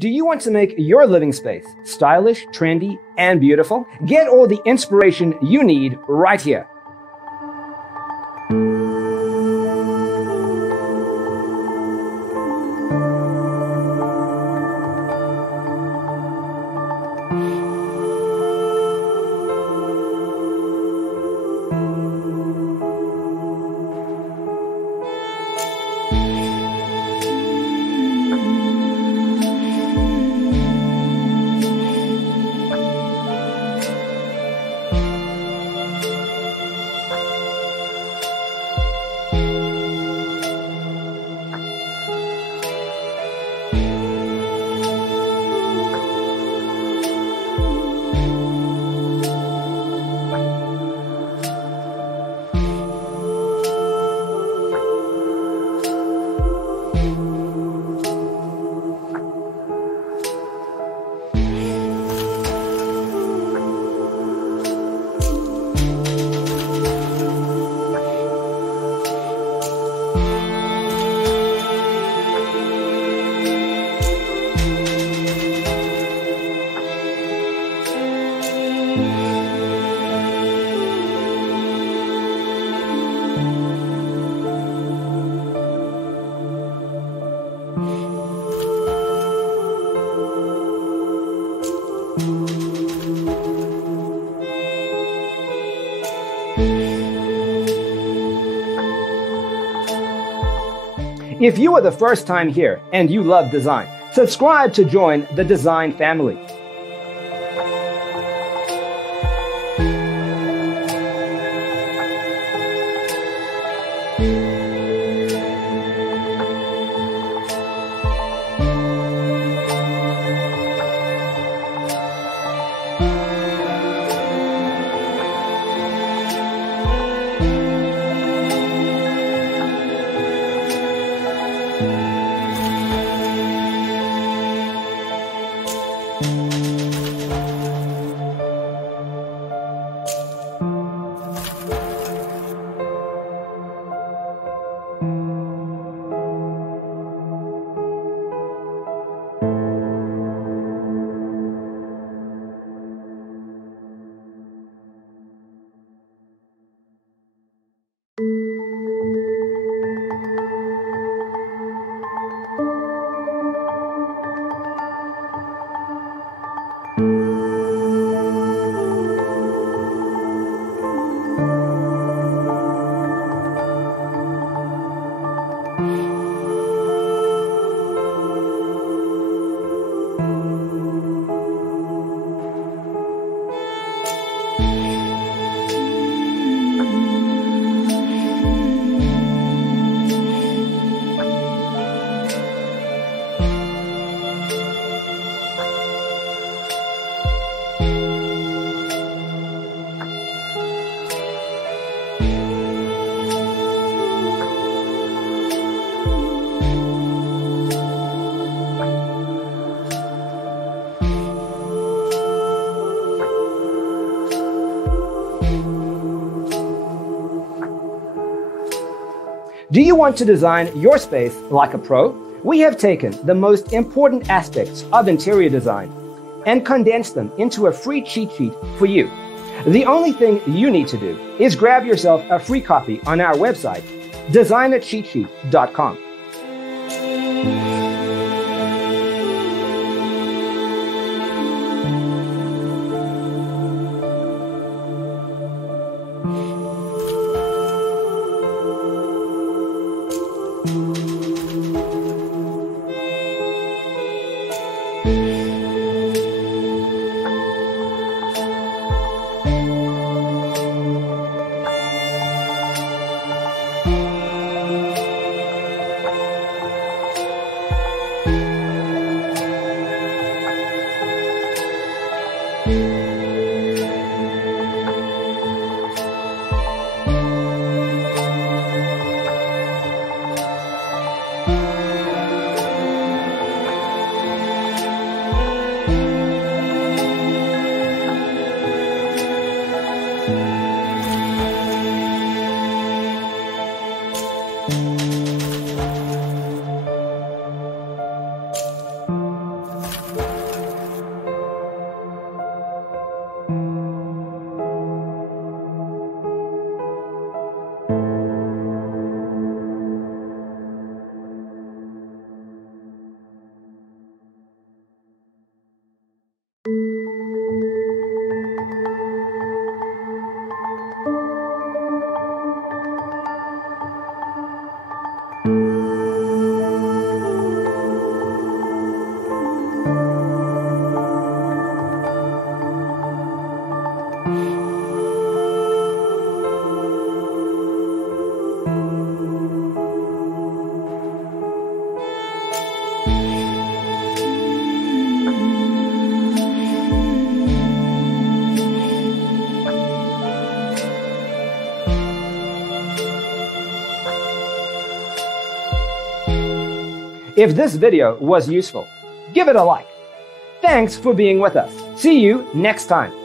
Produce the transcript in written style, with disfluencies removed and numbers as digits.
Do you want to make your living space stylish, trendy, and beautiful? Get all the inspiration you need right here. If you are the first time here and you love design, subscribe to join the design family. Do you want to design your space like a pro? We have taken the most important aspects of interior design and condensed them into a free cheat sheet for you. The only thing you need to do is grab yourself a free copy on our website, designercheatsheet.com. If this video was useful, give it a like. Thanks for being with us. See you next time.